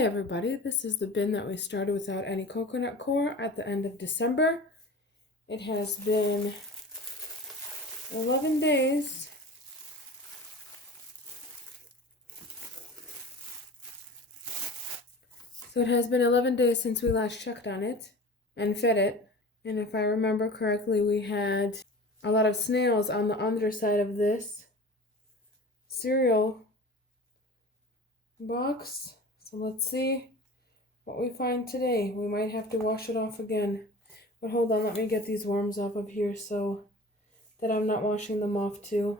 Hi everybody, this is the bin that we started without any coconut coir at the end of December. It has been 11 days So it has been 11 days since we last checked on it and fed it. And if I remember correctly, we had a lot of snails on the underside of this cereal box. So let's see what we find today. We might have to wash it off again. But hold on, let me get these worms off of here so that I'm not washing them off too.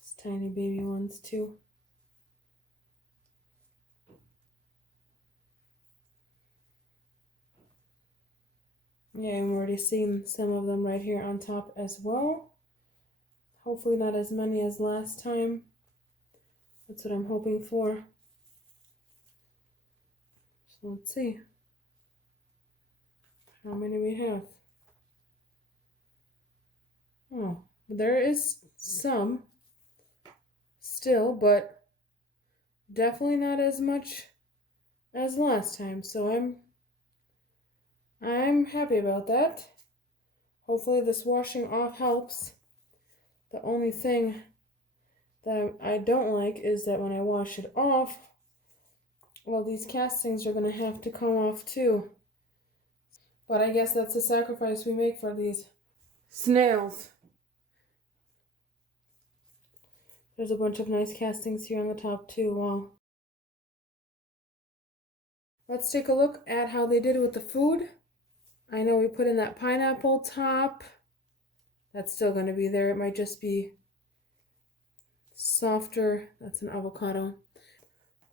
These tiny baby ones too. Yeah, I'm already seeing some of them right here on top as well. Hopefully not as many as last time. That's what I'm hoping for. So let's see. How many we have? Oh, there is some still, but definitely not as much as last time. So I'm happy about that. Hopefully this washing off helps. The only thing that I don't like is that when I wash it off, well, these castings are going to have to come off too. But I guess that's the sacrifice we make for these snails. There's a bunch of nice castings here on the top too. Wow. Let's take a look at how they did with the food. I know we put in that pineapple top. That's still going to be there. It might just be softer. That's an avocado.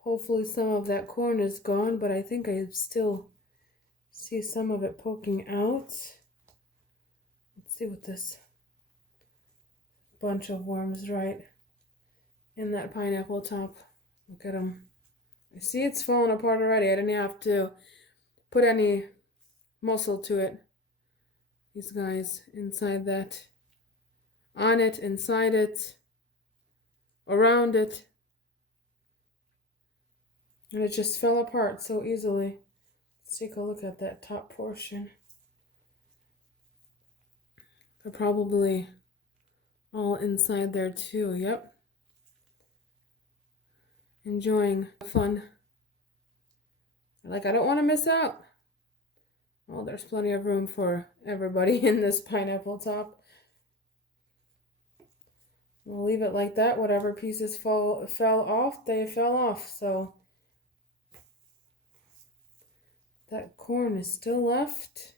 Hopefully some of that corn is gone, but I think I still see some of it poking out. Let's see what this bunch of worms right in that pineapple top. Look at them. I see it's falling apart already. I didn't have to put any muscle to it. These guys inside that, on it, inside it, around it. And it just fell apart so easily. Let's take a look at that top portion. They're probably all inside there too. Yep. Enjoying fun. Like, I don't want to miss out. Well, there's plenty of room for everybody in this pineapple top. We'll leave it like that. Whatever pieces fell off, they fell off. So that corn is still left.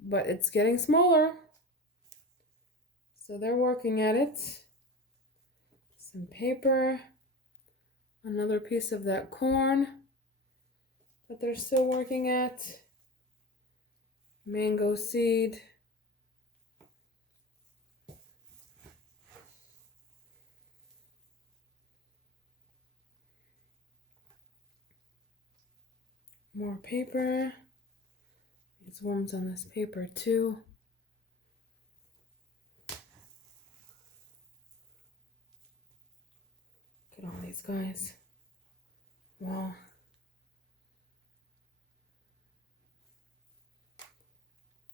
But it's getting smaller. So they're working at it. Some paper. Another piece of that corn that they're still working at. Mango seed. More paper. These worms on this paper too. Look at all these guys. Wow.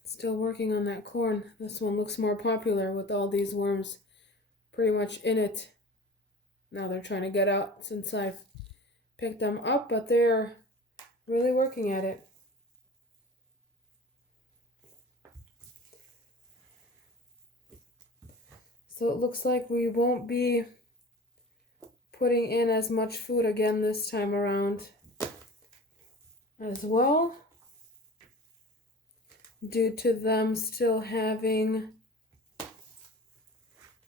Still working on that corn. This one looks more popular with all these worms pretty much in it. Now they're trying to get out since I've picked them up, but they're really working at it. So it looks like we won't be putting in as much food again this time around as well, due to them still having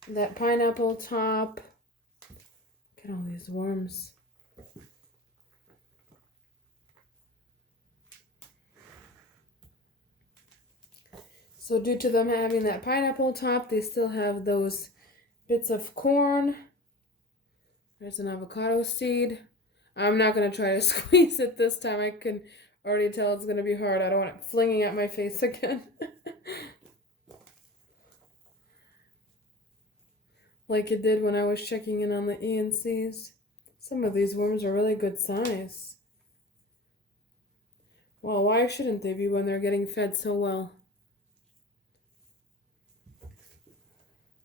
that pineapple top. Look at all these worms. So due to them having that pineapple top, they still have those bits of corn. There's an avocado seed. I'm not going to try to squeeze it this time. I can already tell it's going to be hard. I don't want it flinging at my face again. like it did when I was checking in on the ENCs. Some of these worms are really good size. Well, why shouldn't they be when they're getting fed so well?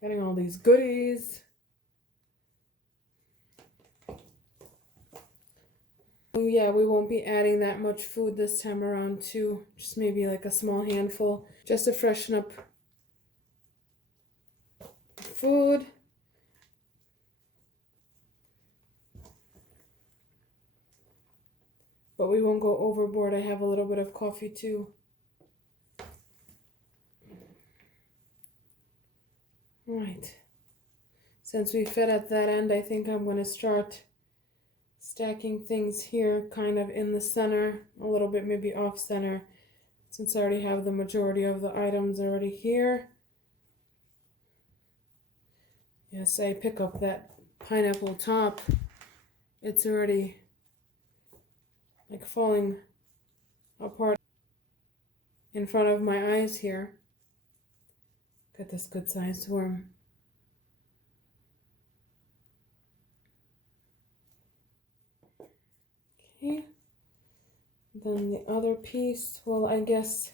Getting all these goodies. Oh yeah, we won't be adding that much food this time around too. Just maybe like a small handful, just to freshen up food. But we won't go overboard. I have a little bit of coffee too. Right. Since we fed at that end, I think I'm going to start stacking things here kind of in the center, a little bit maybe off center, since I already have the majority of the items already here. Yes, I pick up that pineapple top. It's already like falling apart in front of my eyes here. Got this good sized worm. Okay. Then the other piece, well, I guess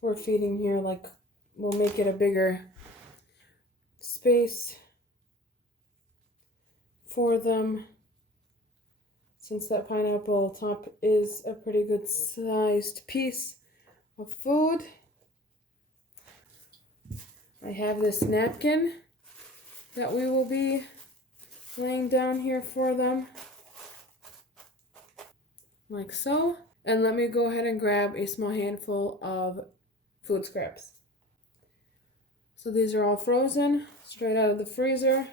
we're feeding here, like we'll make it a bigger space for them, since that pineapple top is a pretty good sized piece of food. I have this napkin that we will be laying down here for them, like so. And let me go ahead and grab a small handful of food scraps. So these are all frozen, straight out of the freezer.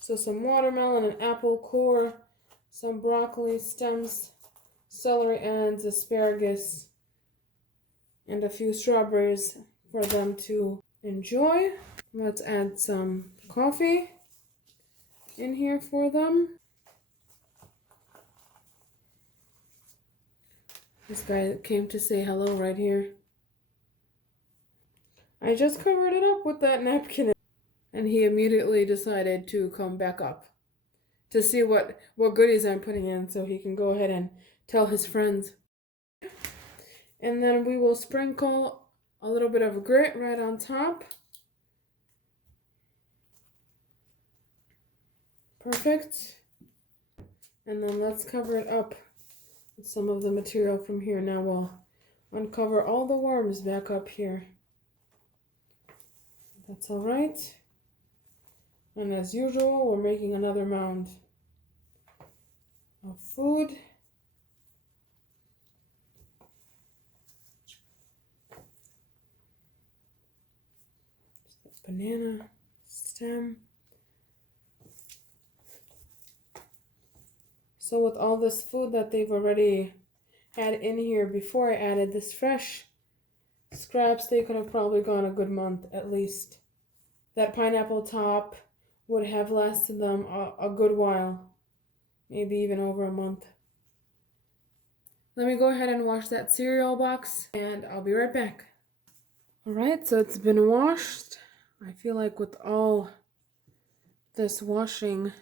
So some watermelon and apple core, some broccoli stems, celery ends, asparagus, and a few strawberries for them to enjoy. Let's add some coffee in here for them. This guy came to say hello right here. I just covered it up with that napkin, and he immediately decided to come back up to see what goodies I'm putting in, so he can go ahead and tell his friends. And then we will sprinkle a little bit of grit right on top. Perfect. And then let's cover it up with some of the material from here. Now we'll uncover all the worms back up here. That's all right. And as usual, we're making another mound of food. Just a banana stem. So with all this food that they've already had in here before I added this fresh scraps, they could have probably gone a good month at least. That pineapple top would have lasted them a good while, maybe even over a month. Let me go ahead and wash that cereal box, and I'll be right back. Alright, so it's been washed. I feel like with all this washing,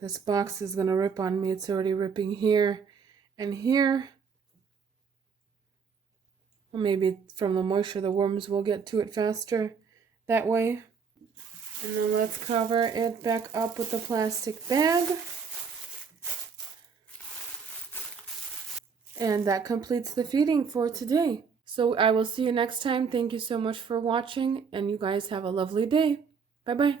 this box is gonna rip on me. It's already ripping here and here. Well, maybe from the moisture, the worms will get to it faster that way. And then let's cover it back up with the plastic bag. And that completes the feeding for today. So I will see you next time. Thank you so much for watching, and you guys have a lovely day. Bye-bye.